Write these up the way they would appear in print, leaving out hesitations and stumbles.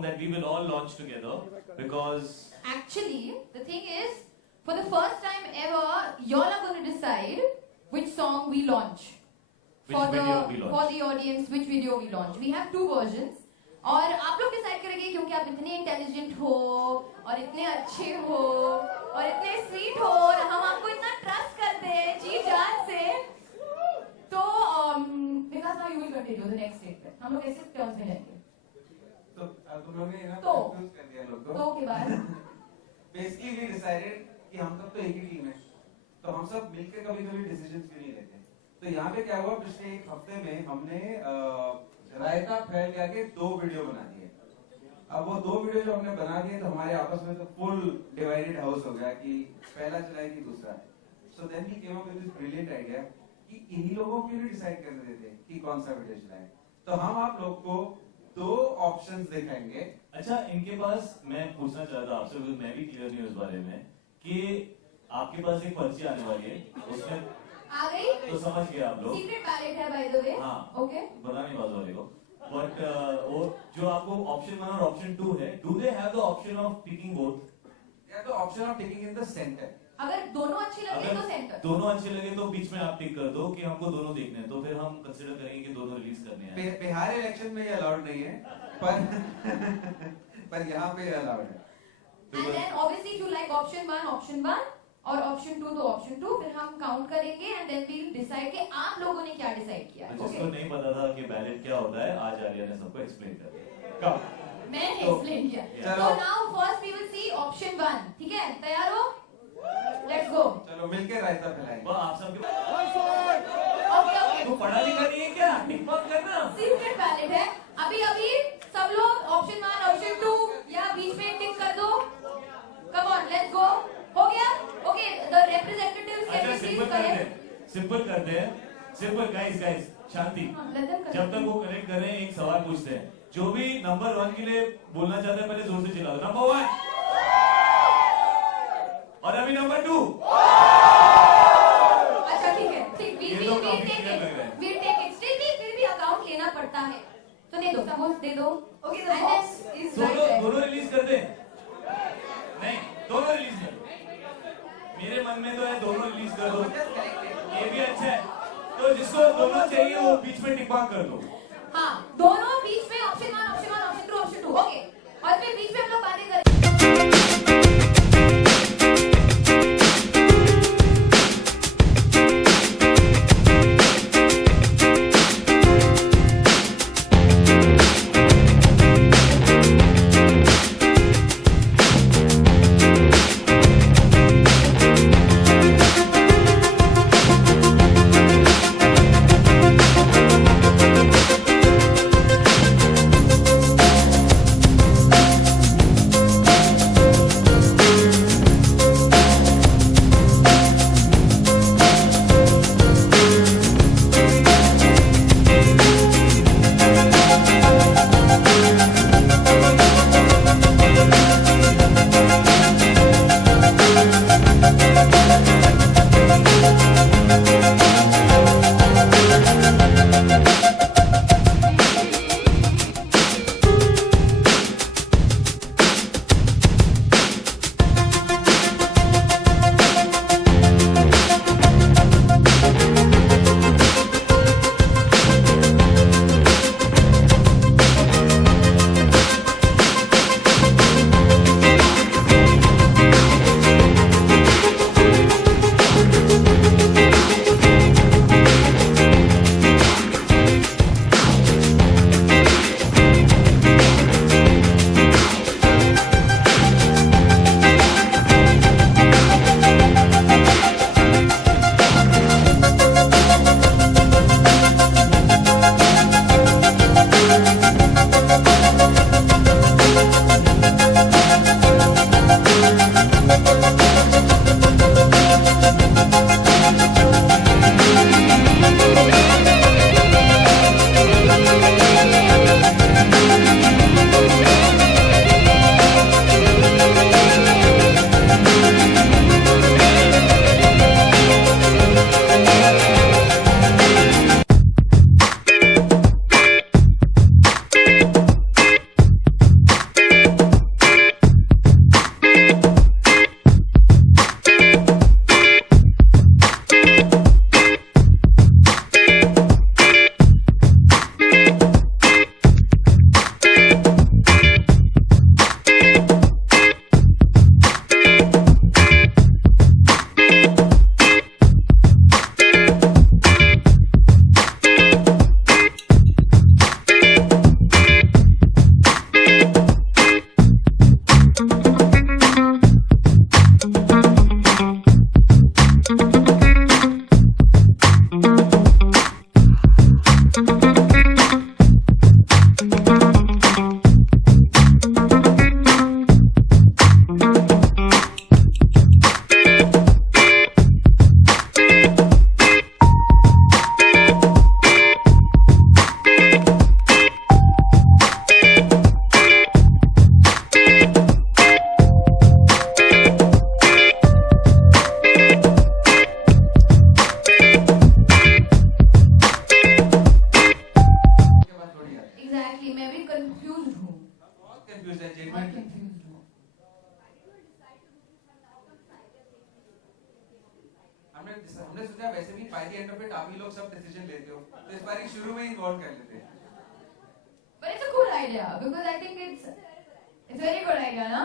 That we will all launch together because actually the thing is, for the first time ever, y'all are going to decide which song we launch for the audience, which video we launch. We have two versions और आप लोग decide करेंगे क्योंकि आप इतने intelligent हो और इतने अच्छे हो और इतने स्वीट हो और हम आपको इतना ट्रस्ट करते हैं जी जान से। तो Vikas now you will continue the next step. हम लोग ऐसे टर्न्स में जाएंगे। तो तुम लोग ने ना तो कंफ्यूज कर दिया लोग तो के बाद बेसिकली वी डिसाइडेड कि हम सब तो एक ही टीम है, तो हम सब मिलकर कभी-कभी डिसीजंस भी नहीं लेते। तो यहाँ पे क्या हुआ, पिछले एक हफ्ते में हमने रायता फैल गया के 2 वीडियो बना दिए। अब वो 2 वीडियो जो हमने बना दिए तो हमारे आपस में तो फुल डिवाइडेड हाउस हो गया कि पहला चलाए कि दूसरा। So then we came up with this brilliant idea कि इन्हीं लोगों को भी डिसाइड करने देते कि कौन सा वीडियो चलाएं। तो हम आप लोग को 2 ऑप्शंस दिखाएंगे। अच्छा, इनके पास मैं पूछना चाहता हूँ आपसे, मैं भी क्लियर नहीं हूँ इस बारे में, कि आपके पास एक पर्ची आने वाली है, उसमें आ गई तो समझ गए आप लोग, सीक्रेट बैलेट है बाय द वे। हाँ ओके, पता नहीं बाजू वाले को, बट वो जो आपको ऑप्शन 1 और ऑप्शन 2 है, do they have the option of picking both? या तो option of ticking in the centre. अगर दोनों अच्छे लगे तो सेंटर, दोनों अच्छे लगे तो बीच में आप टिक कर दो कि हमको दोनों देखने हैं, तो फिर हम कंसीडर करेंगे कि दोनों रिलीज करने हैं। बिहार इलेक्शन में ये अलाउड नहीं है, पर यहाँ पे अलाउड है। And then obviously you like option 1 और ऑप्शन 2 तो ऑप्शन 2, फिर हम काउंट करेंगे and then we will decide कि आप लोगों ने क्या डिसाइड किया। जिसको नहीं पता था कि बैलेट क्या होता है, आज आर्या ने सबको एक्सप्लेन कर दिया। मैंने एक्सप्लेन किया। तो now first we will see option 1, ठीक है? तैयार हो? Let's go. चलो मिलके रायता फैलाएंगे। वो आप सबके ओके तो पढ़ा लिखा नहीं है क्या? टिक मत करना। सीक्रेट बैलेट है। अभी सब लोग ऑप्शन 1 ऑप्शन 2 या बीच में टिक कर दो। Come on let's go. हो गया? Okay, the representatives can please correct. Simple करते हैं, सिंपल गाइस शांति। जब तक वो करेक्ट कर रहे हैं, एक सवाल पूछते हैं। जो भी नंबर 1 के लिए बोलना चाहता है, पहले जोर से चिल्ला दो। नंबर 1 और अभी नंबर 2। अच्छा ठीक है, ठीक वी टेक इट स्टिल फिर भी अकाउंट लेना पड़ता है, तो दे दो समोस दे दो। Okay the box is right. दोनों रिलीज कर दे। नहीं, दोनों रिलीज कर। मेरे मन में तो है दोनों रिलीज कर दो, ये भी अच्छा है। तो जिसको दोनों चाहिए वो बीच में टिक मार्क कर दो। हाँ, दोनों बीच में ऑप्शन 1 ऑप्शन 2 ऑप्शन 2। ओके, और फिर बीच में हम लोग बातें करें। confused हूँ. बहुत कंफ्यूज है बहुत जेन्युइन. confused हूँ. हमने सोचा वैसे भी by the end of it आप ही लोग सब डिसीजन लेते हो, तो इस बार शुरू में ही इन्वॉल्व कर लेते हैं. But it's a cool idea because I think it's very good idea, ना?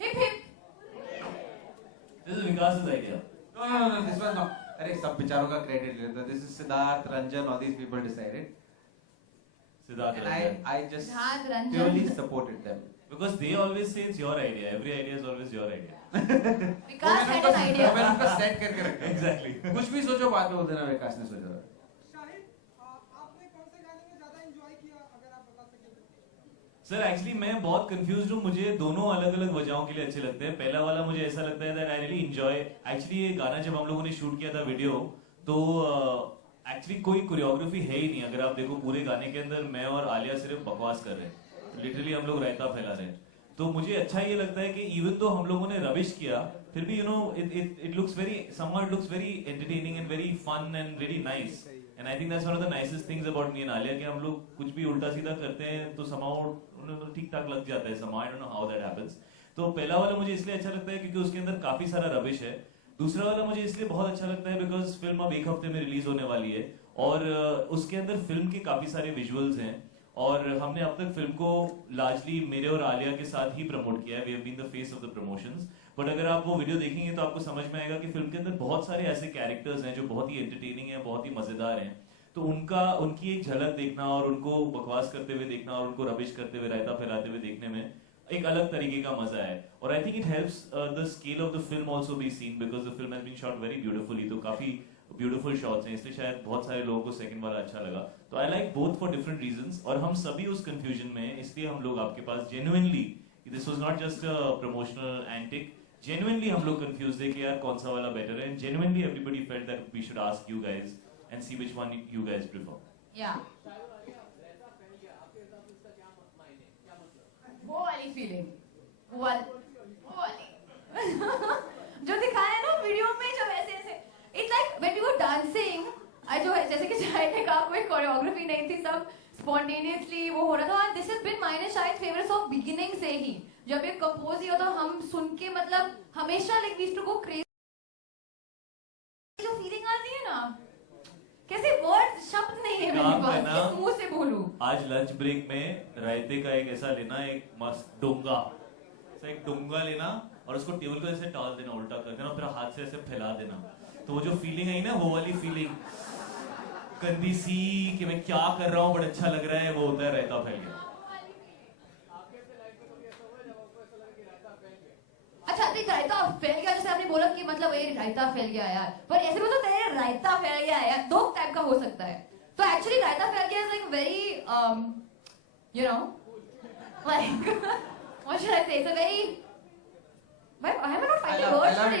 Hip hip. This is Vikas's idea. No, this was not. अरे सब बेचारों का क्रेडिट लेते हैं. This is Siddharth, Ranjan, all these people decided. Siddharth And Ranjan. I just Siddharth Ranjan. purely supported them. Because they always say it's your idea. Every idea is always your idea. Vikas had an idea. मैंने उनको set करके रखा. Exactly. कुछ भी सोचो बाद में बोल देना विकास ने सोचा. शाहिद, आपने कौन से गाने में ज्यादा एंजॉय किया, अगर आप बता सकें तो? सर एक्चुअली मैं बहुत कंफ्यूज हूँ. मुझे दोनों अलग अलग वजहों के लिए अच्छे लगते हैं. पहला वाला मुझे ऐसा लगता है that I really enjoy. Actually ये गाना जब हम लोगों ने शूट किया था वीडियो, तो एक्चुअली कोई कोरियोग्राफी है ही नहीं. अगर आप देखो पूरे गाने के अंदर मैं और आलिया सिर्फ बकवास कर रहे हैं. लिटरली हम लोग रायता फैला रहे हैं. तो मुझे अच्छा ये लगता है कि इवन तो हम लोगों ने रबिश किया, फिर भी you know it looks very somehow it looks very entertaining and very fun and very nice. And I think that's one of the nicest things about me and Alia कि हम लोग कुछ भी उल्टा सीधा करते हैं तो समहाउ ठीक ठाक लग जाता है. Somehow I don't know how that happens. तो पहला वाला मुझे इसलिए अच्छा लगता है क्योंकि उसके अंदर काफी सारा रबिश है. दूसरा वाला मुझे इसलिए बहुत अच्छा लगता है बिकॉज फिल्म अब एक हफ्ते में रिलीज होने वाली है और उसके अंदर फिल्म के काफी सारे विजुअल्स हैं. और हमने अब तक फिल्म को लार्जली मेरे और आलिया के साथ ही प्रमोट किया है. We have been the face of the promotions. But अगर आप वो वीडियो देखेंगे तो आपको समझ में आएगा कि फिल्म के अंदर बहुत सारे ऐसे कैरेक्टर्स हैं जो बहुत ही एंटरटेनिंग हैं, बहुत ही मजेदार हैं. तो उनकी एक झलक देखना और उनको बकवास करते हुए देखना और उनको रबिश करते हुए रायता फैलाते हुए देखने में एक अलग तरीके का मजा है. और I think it helps the scale of the film also be seen because the film has been shot very beautifully. तो काफी ब्यूटीफुल शॉट्स हैं, इसलिए शायद बहुत सारे लोगों को सेकंड वाला अच्छा लगा. तो I like both for different reasons. और हम सभी उस कंफ्यूजन में, इसलिए हम लोग आपके पास genuinely, this was not just a promotional antic, genuinely हम लोग कंफ्यूज थे कि यार कौन सा वाला बेटर है. Genuinely everybody felt that we should ask you guys and see which one you guys prefer. Yeah. वो वाली फीलिंग, वो वाली जो दिखाया ना वीडियो में, जब ऐसे ऐसे it's like when you were dancing, जो जैसे कि शायद ने कहा कोई कोरियोग्राफी नहीं थी, सब स्पॉन्टेनियसली वो हो रहा था. और दिस हैज बीन माय शायद फेवरेट्स ऑफ बिगिनिंग से ही. जब ये कंपोज ही होता हम सुन के मतलब हमेशा like we used to go crazy. जो फीलिंग आती है ना, कैसे वर्ड शब्द नहीं है मेरे पास, किस मुंह से बोलूं. आज लंच ब्रेक में रायते का एक ऐसा लेना, एक मस्त डोंगा, एक डोंगा लेना और उसको टेबल को ऐसे टाल देना, उल्टा कर देना, फिर हाथ से ऐसे फैला देना. तो वो जो फीलिंग है ना, वो वाली फीलिंग गंदी सी कि मैं क्या कर रहा हूँ बट अच्छा लग रहा है, वो होता है रायता फैल गया. अच्छा देख, रायता फैल गया जैसे आपने बोला कि मतलब ये रायता फैल गया यार, पर ऐसे बोलो तो तेरे रायता फैल गया यार, दो टाइप का हो सकता है. तो एक्चुअली रायता फैल गया is like very you know like what should I say, it's a very I am not finding words today.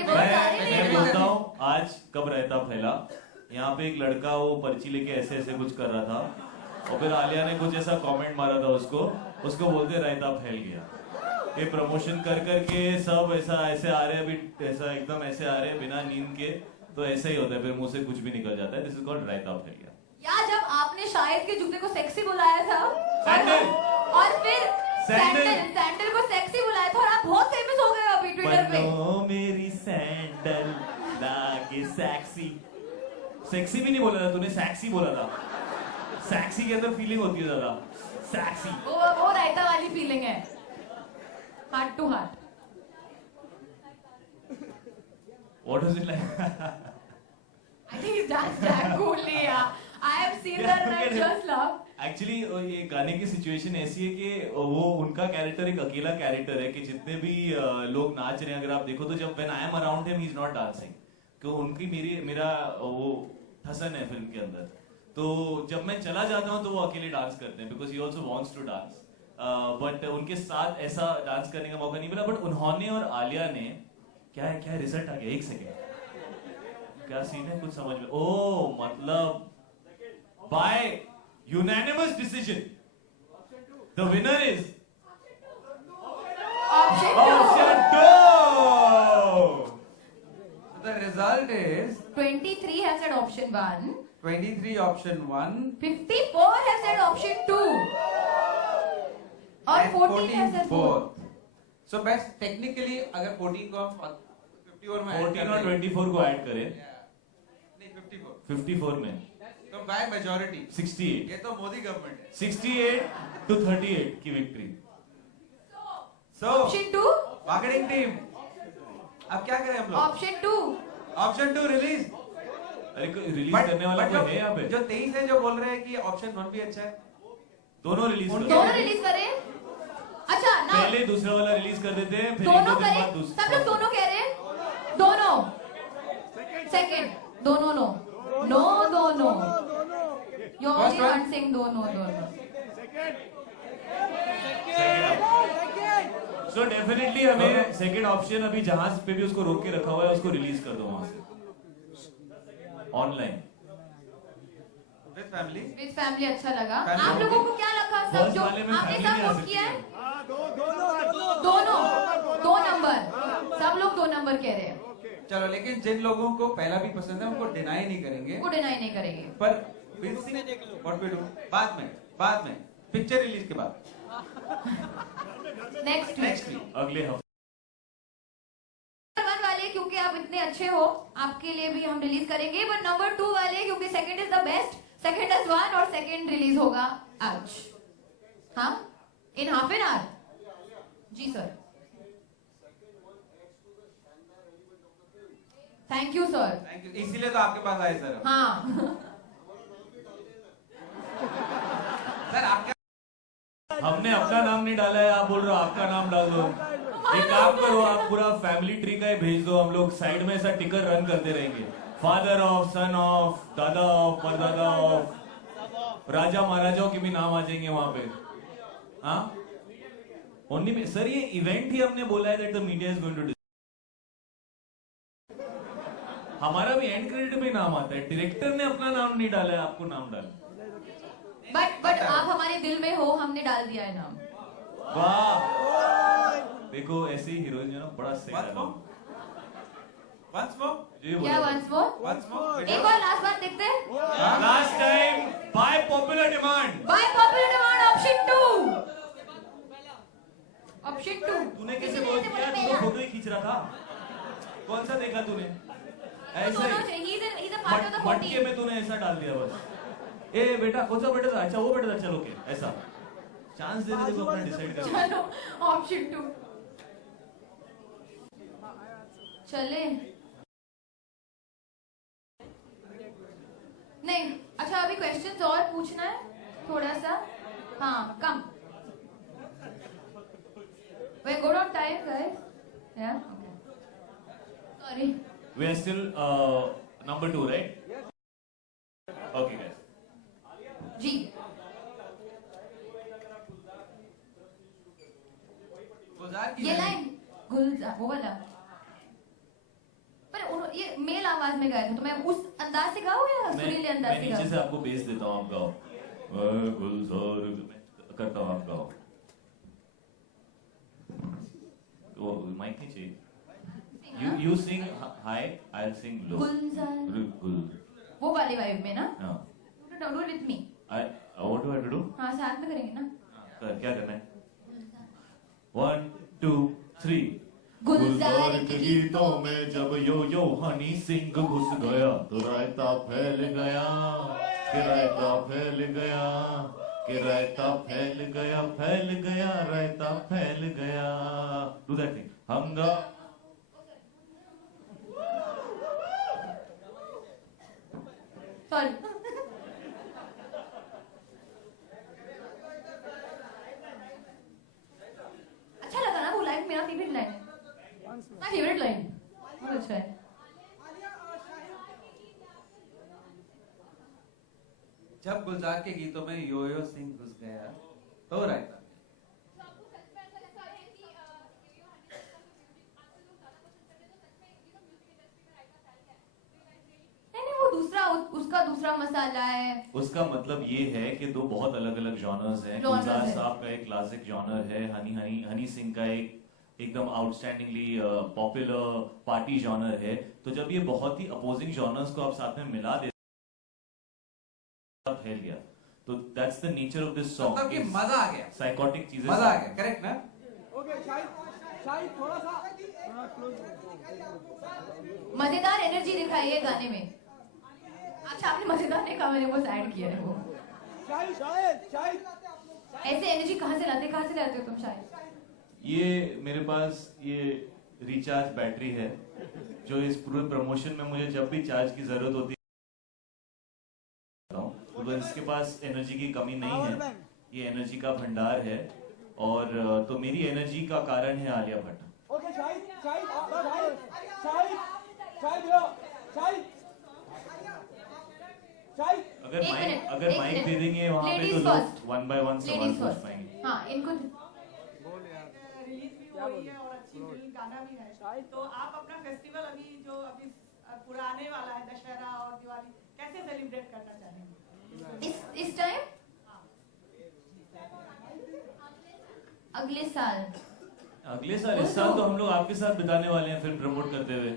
मैं बोलता हूँ आज कब रायता फैला. यहाँ पे एक लड़का वो पर्ची लेके ऐसे ऐसे कुछ कर रहा था और फिर आलिया ने कुछ ऐसा कमेंट मारा था उसको बोलते रायता फैल गया. ये प्रमोशन कर करके सब ऐसा ऐसे आ रहे हैं, अभी ऐसा एकदम ऐसे आ रहे हैं बिना नींद के, तो ऐसा ही होता है, फिर मुंह से कुछ भी निकल जाता है. दिस इज कॉल्ड रायता फैल गया. या जब आपने शायद के जूते को सेक्सी बुलाया था सैंडल, और फिर सैंडल को सेक्सी बुलाया था और आप बहुत फेमस हो गए अभी ट्विटर पे. मेरी सैंडल लागे सेक्सी. सेक्सी भी नहीं बोला था तूने, सेक्सी बोला था. सेक्सी के अंदर फीलिंग होती है ज्यादा. सेक्सी वो रायता वाली फीलिंग है, heart to heart. What was it like? I think it's that coolly, yeah. I have seen that and I just love. Actually ये गाने की सिचुएशन ऐसी है कि वो उनका कैरेक्टर एक अकेला कैरेक्टर है कि जितने भी लोग नाच रहे हैं अगर आप देखो तो जब when I am around him he is not dancing. क्यों उनकी मेरा वो ठसन है फिल्म के अंदर. तो जब मैं चला जाता हूँ तो वो अकेले डांस करते हैं because he also wants to dance. But उनके साथ ऐसा डांस करने का मौका नहीं मिला. बट उन्होंने और आलिया ने क्या रिजल्ट आ गया, एक सेकेंड, क्या सीन है कुछ समझ में. ओ मतलब bye unanimous decision the winner is Option 2. The result is 23 have said option 1. 23 option 1. 54 have said option 2. और 14 है सर 4। सो बेस्ट टेक्निकली अगर 14 को हम 54 में 14 और 24 को ऐड करें, नहीं 54 54 में तो बाय मेजॉरिटी 68, ये तो मोदी गवर्नमेंट है। 68 to 38 की victory. So option 2, marketing team अब क्या करें हम लोग? ऑप्शन 2। Option 2 release. अरे रिलीज करने वाला कोई है यहाँ पे? जो 23 है जो बोल रहे हैं कि ऑप्शन 1 भी अच्छा है, दोनों रिलीज कर दोनों दो। रिलीज करें? अच्छा ना, पहले दूसरा वाला रिलीज कर देते हैं, फिर एक दोनों दो दिन बाद करें? दूसरा। सब लोग दोनों कह रहे हैं? दोनों सेकंड, दोनों नो नो दोनों, यू ओनली वन सिंग दोनों दोनों। सो डेफिनेटली हमें सेकंड ऑप्शन, अभी जहाज पे भी उसको रोक के रखा हुआ है, उसको रिलीज कर दो वहां से online. With family. With family अच्छा लगा। Family आप लोगों को क्या लगा? सब First जो वाले में आपने family सब नहीं आ वोट सकती किया है? है। दोनों 2 नंबर, सब लोग 2 नंबर कह रहे हैं। चलो, लेकिन जिन लोगों को पहला भी पसंद है उनको डिनाई नहीं करेंगे, वो डिनाई नहीं करेंगे। पर we'll see what we do बाद में पिक्चर रिलीज के बाद नेक्स्ट नेक्स्ट वीक। अगले हफ्ते। नंबर 1 वाले क्योंकि आप इतने अच्छे हो, आपके लिए भी हम रिलीज करेंगे, बट नंबर 2 वाले क्योंकि second is the best, second is 1 और सेकंड रिलीज होगा आज, हाँ, इन हाफ एन आवर। जी sir, thank you sir. Thank you, इसीलिए तो आपके पास आए सर। हाँ सर आप क्या हमने अपना नाम नहीं डाला है, आप बोल रहे हो आपका नाम डाल दो। एक काम करो, आप पूरा फैमिली ट्री का ही भेज दो, हम लोग साइड में ऐसा टिकर रन करते रहेंगे। फादर ऑफ, सन ऑफ, दादा ऑफ, परदादा ऑफ, राजा महाराजाओं के भी नाम आ जाएंगे वहां पे। हाँ ओनली में सर, ये इवेंट ही हमने बोला है that the media is going to. हमारा भी एंड क्रेडिट में नाम आता है, डायरेक्टर ने अपना नाम नहीं डाला है, आपको नाम डाला। बट आप हमारे दिल में हो, हमने डाल दिया है नाम। वाह, देखो ऐसी हीरोइन जो ना बड़ा सही Once more? Once more? जी क्या वंस मोर? Once more? एक और लास्ट बार देखते हैं। Last time by popular demand. By popular demand option 2। Option 2 तूने कैसे बोल दिया? तू तो फोटो ही खींच रहा था, कौन सा देखा तूने? ऐसा ही मटके में तूने ऐसा डाल दिया बस। ए बेटा कौन सा बेटा था? अच्छा वो बेटा था, चलो के ऐसा चांस दे दे तो अपना डिसाइड कर। चलो ऑप्शन 2 चले। नहीं अच्छा, अभी क्वेश्चंस और पूछना है थोड़ा सा, हाँ कम। वे गुड ऑन टाइम गाइस, या sorry. We are still number 2, right? Okay guys. जी गुलजार की ये लाइन गुलजार वो वाला, पर ये मेल आवाज में गाया था, तो मैं उस अंदाज से गाऊं या सुरीले अंदाज मैं से नीचे गाऊं? से आपको बेस देता हूँ, आप गाओ। गुलजार मैं करता हूँ, आप गाओ। वो माइक नहीं चाहिए। You sing high, I'll sing low. गुलजार गुल। वो वाली वाइब में ना, हाँ। Do it with me. What do I have to do? हाँ साथ में करेंगे ना। कर क्या करना है? 1 2 3। गुलजार के गीतों में जब यो यो हनी सिंह घुस गया तो रायता फैल गया, कि रायता फैल गया, कि रायता फैल गया, फैल गया रायता फैल गया। Do that thing. हमगा सॉरी। अच्छा लगा ना वो लाइन, मेरा फेवरेट लाइन है, मेरा फेवरेट लाइन, बहुत अच्छा है। जब गुलजार के गीतों में यो यो सिंह घुस गया तो रायता। नहीं वो दूसरा, उसका दूसरा मसाला है। उसका मतलब ये है कि दो बहुत अलग अलग जॉनर्स हैं। Genres गुलजार है। साहब का एक क्लासिक जॉनर है, हनी सिंह का एक एकदम आउटस्टैंडिंगली पॉपुलर पार्टी जॉनर है। तो जब ये बहुत ही अपोजिंग जॉनर्स को आप साथ में मिला देते फैल गया। तो that's the nature of this मतलब सॉन्ग कि मजा आ गया, साइकोटिक चीजें मजा आ गया, करेक्ट ना? ओके शाहिद थोड़ा सा मजेदार एनर्जी दिखाइए गाने में। अच्छा आपने मजेदार नहीं कहा, मैंने बस ऐड किया है वो। शाहिद ऐसे एनर्जी कहाँ से लाते हो तुम शायद? ये मेरे पास ये रिचार्ज बैटरी है जो इस पूरे प्रमोशन में मुझे जब भी चार्ज की जरूरत होती है तो इसके पास एनर्जी की कमी नहीं है, ये एनर्जी का भंडार है। और तो मेरी एनर्जी का कारण है आलिया भट्ट। ओके शाहिद अगर एक मिनट, अगर एक माइक मिनट। दे देंगे वहाँ पे Ladies तो लोग first. वन बाय वन सवाल लेडीज पूछ फर्स्ट। पाएंगे। हाँ इनको रिलीज भी हो रही है और अच्छी फिल्म गाना भी है, तो आप अपना फेस्टिवल अभी पूरा आने वाला है, दशहरा और दिवाली, कैसे सेलिब्रेट करना चाहेंगे इस टाइम? अगले साल इस साल तो हम लोग आपके साथ बिताने वाले हैं फिल्म प्रमोट करते हुए।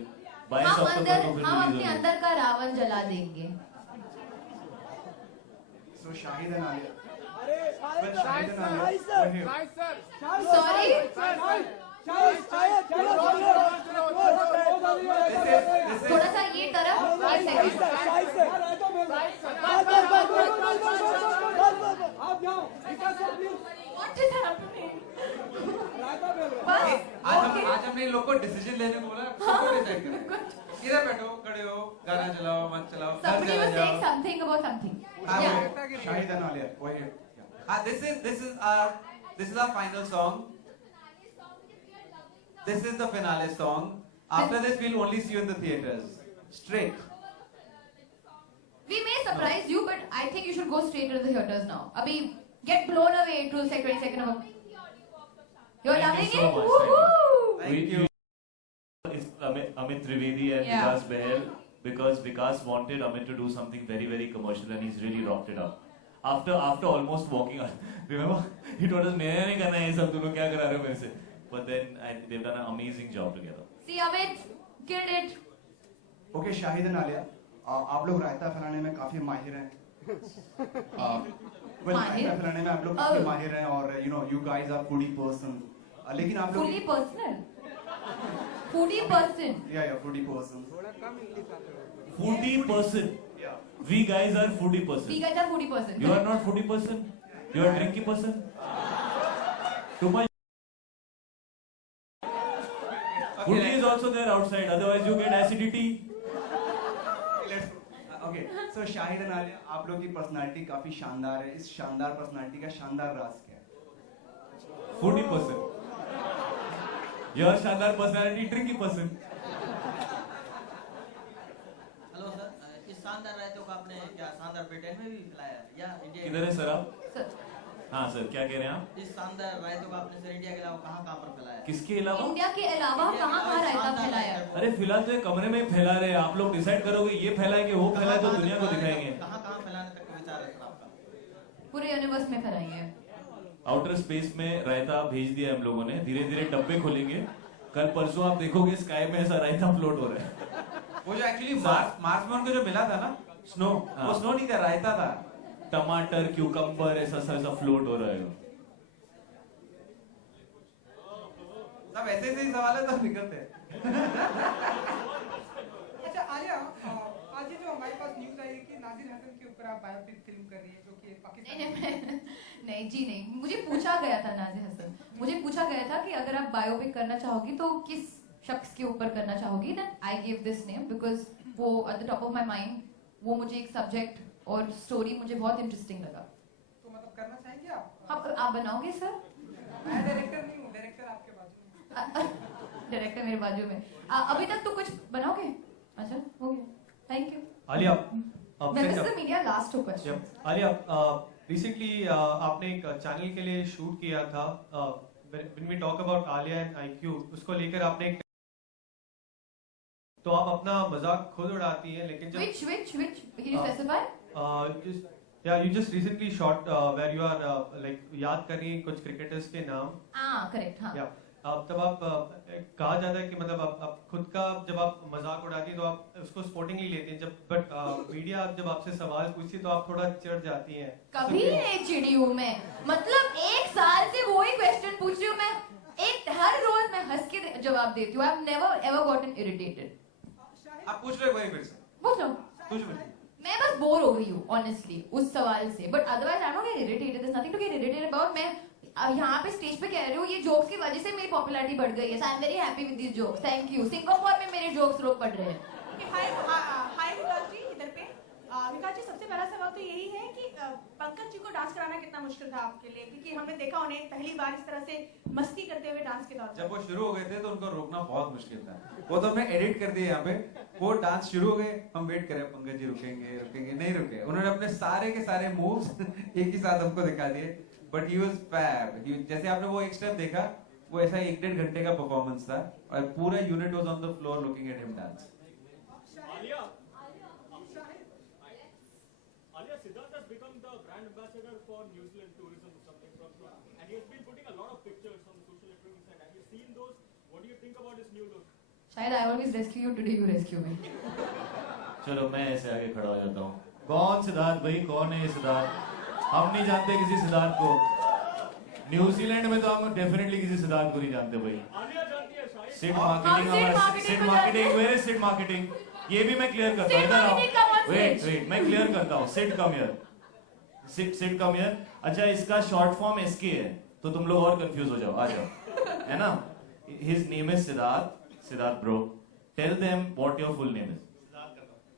22 अक्टूबर को फिल्म हम रिलीज अपने होगी। अंदर का रावण जला देंगे। So Shahid and Alia. अरे Shahid and Alia were here. Sorry थोड़ा सा ये तरफ एक सेकंड। आप जाओ Vikas sir please What is happening? आज हमने इन लोग को डिसीजन लेने को बोला, सबको डिसाइड करना है। इधर बैठो, खड़े हो, गाना चलाओ, मत चलाओ, घर Somebody चले was जाओ। saying something about something. हाँ, Yeah. Shahid and Alia were here. This is our final song. This is the finale song. After this, we'll only see you in the theaters. Straight. We may surprise you, but I think you should go straight to the theaters now. Abhi, get blown away to the 22nd of October. You're Thank loving you so it? much, thank you. Woohoo! Thank you. It's Amit Trivedi and Yeah. Vikas Behl, because Vikas wanted Amit to do something very, very commercial and he's really rocked it up. After almost walking on, remember, he told us, "मेरे नहीं करना है ये सब, तुम लोग क्या करा रहे हो मेरे से?" But then they've done an amazing job together. See, Amit, killed it. Okay, Shahid and Alia. आप लोग रायता फैलाने में काफी माहिर हैं। माहिर? रायता फैलाने में आप लोग काफी माहिर हैं और you guys are foodie person. लेकिन आप लोग Fully personal. Foodie person. yeah foodie person. Foodie person. Yeah. We guys are foodie person. We guys are foodie person. You are not foodie person. You are drinky person. Too much. Foodie is also there outside. Otherwise, you get acidity. Okay, so Shahid and Alia, आप लोग की personality काफी शानदार है। इस शानदार personality का शानदार राज क्या है? Foodie person. Your शानदार personality, drinky person. Hello sir, इस शानदार रायतों को आपने क्या शानदार ब्रिटेन में भी खिलाया या इंडिया? किधर है सर आप? Sir, हाँ सर, क्या कह रहे हैं आप? इस शानदार रायतों को आपने सर इंडिया के अलावा कहाँ पर फैलाया? किसके अलावा? इंडिया के अलावा कहाँ रायता फैलाया? अरे फिलहाल तो ये कमरे में फैला रहे हैं। आप लोग डिसाइड करोगे ये फैलाएंगे वो फैलाए तो दुनिया को दिखाएंगे। कहाँ फैलाने तक का विचार है सर आपका? पूरे यूनिवर्स में फैलाएंगे। आउटर स्पेस में रायता भेज दिया हम लोगों ने। धीरे धीरे डब्बे खुलेंगे। कल परसों आप देखोगे स्काई में ऐसा रायता फ्लोट हो रहा है। वो जो एक्चुअली मार्स में उनको जो मिला था ना, स्नो, वो स्नो नहीं था, रायता था। टमाटर, क्यूकम्बर ऐसा फ्लोट हो रहा है। सब ऐसे ही सवाल है तो निकलते हैं। अच्छा आलिया, आज ये जो हमारे पास न्यूज आई है कि नाजिर हसन के ऊपर आप बायोपिक फिल्म कर रही है जो कि पाकिस्तान नहीं जी नहीं, मुझे पूछा गया था नाजिर हसन, मुझे पूछा गया था कि अगर आप बायोपिक करना चाहोगी तो किस शख्स के ऊपर करना चाहोगी। Then I give this name because वो at the top of my mind, वो मुझे एक सब्जेक्ट और स्टोरी मुझे बहुत इंटरेस्टिंग लगा। तो मतलब करना चाहेंगे आप? आप बनाओगे सर? मैं डायरेक्टर नहीं हूँ, डायरेक्टर आपके बाजू में। डायरेक्टर मेरे बाजू में। अभी तक तो कुछ बनाओगे? अच्छा हो गया, thank you. Alia, this is the media last two question. Alia, recently आपने एक चैनल के लिए शूट किया था, when we talk about Alia and IQ, उसको लेकर आपने एक, तो आप अपना मजाक खुद उड़ाती हैं लेकिन जब which can you specify? you just recently shot where you are like याद कर रही हैं कुछ क्रिकेटर्स के नाम। करेक्ट, हाँ। तब आप कहा जाता है कि मतलब आप खुद का जब आप मजाक उड़ाती हैं तो आप उसको स्पोर्टिंगली लेती हैं, जब बट मीडिया जब आपसे सवाल पूछती है तो आप थोड़ा चिढ़ जाती हैं। कभी नहीं चिड़ी हूँ मैं, मतलब 1 साल से वो ही क्वेश्चन पूछ रही हूँ मैं, हर रोज मैं हंस के जवाब देती हूँ। I have never ever gotten irritated. आप पूछ लो एक बार फिर से। पूछ लो। पूछ लो। मैं बस बोर हो गई हूँ ऑनेस्टली उस सवाल से, but otherwise I am not irritated, there is nothing to get irritated about. मैं यहाँ पे स्टेज पे कह रही हूँ ये जोक्स की वजह से मेरी पॉपुलैरिटी बढ़ गई है, so I am very happy with this jokes, thank you. Singapore में मेरे जोक्स लोग पढ़ रहे हैं। हाय विकास जी, इधर पे विकास जी, सबसे पहला सवाल तो यही है कि पंकज जी को डांस कराना कितना मुश्किल था आपके लिए, क्योंकि हमने देखा उन्हें पहली बार इस तरह से मस्ती करते हुए डांस के दौरान। जब वो शुरू हो गए थे तो उनको रोकना बहुत मुश्किल था। वो तो हमने एडिट कर दिया यहाँ पे, वो डांस शुरू हो गए, हम वेट करें पंकज जी रुकेंगे रुकेंगे, नहीं रुके। उन्होंने अपने सारे के सारे मूव्स एक ही साथ हमको दिखा दिए, बट ही वाज फैब। जैसे आपने वो एक स्टेप देखा, वो ऐसा 1-1.5 घंटे का परफॉर्मेंस था और पूरा unit was on the floor looking at him dance. Alia, Siddharth has become the brand ambassador for New Zealand tourism or something from, and he has been putting a lot of pictures on social networking site. Have you seen those? What do you think about his new look? शायद I always rescue you, today you rescue me। चलो मैं ऐसे आगे खड़ा हो जाता हूँ। कौन सिद्धार्थ भाई, कौन है ये सिद्धार्थ? हम नहीं जानते किसी सिद्धार्थ को। न्यूजीलैंड में तो हम डेफिनेटली किसी सिद्धार्थ को नहीं जानते भाई। Alia जानती है शायद। सिड मार्केटिंग हमारा, Sid marketing, where is Sid marketing? ये भी मैं क्लियर करता हूँ, इधर आओ। वेट मैं क्लियर करता हूँ। Sid come here, Sid come here. अच्छा, इसका शॉर्ट फॉर्म एसके है, तो तुम लोग और कंफ्यूज हो जाओ, आ जाओ, है ना? His name is Siddharth. Siddharth bro, tell them what your full name is.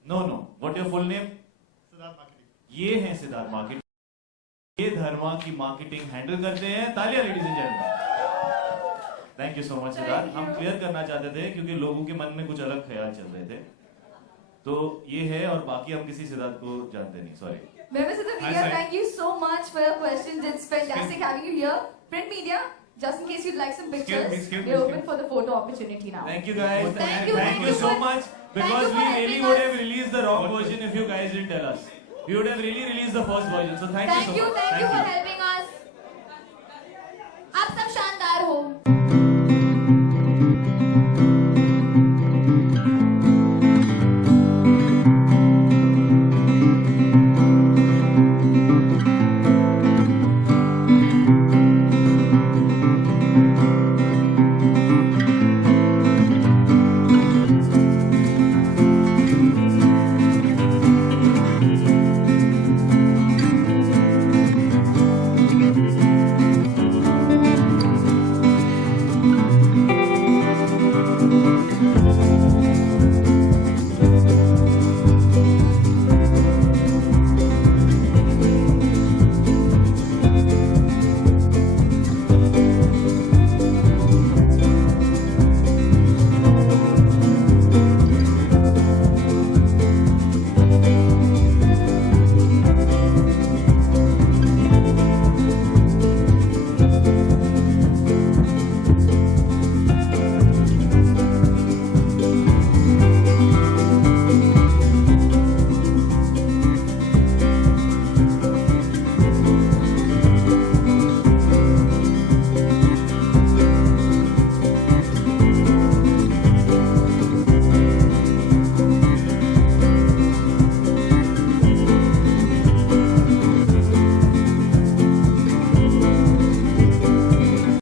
No what your full name? Siddharth marketing. ये है सिद्धार्थ मार्केटिंग, ये धर्मा की मार्केटिंग हैंडल करते हैं। तालियां ladies and gentleman. Thank you so much Siddharth. हम क्लियर करना चाहते थे क्योंकि लोगों के मन में कुछ अलग ख्याल चल रहे थे, तो ये है, और बाकी हम किसी सिद्धार्थ को जानते नहीं। Sorry. Members of the media, thank you so much for your questions. It's fantastic having you here. Print media, just in case you'd like some pictures, we're open for the photo opportunity now. Thank you guys. Thank you so for- much, thank because you we for really helping would us. have released the wrong version if you guys didn't tell us. We would have really released the first version. So thank you so much. Thank you for helping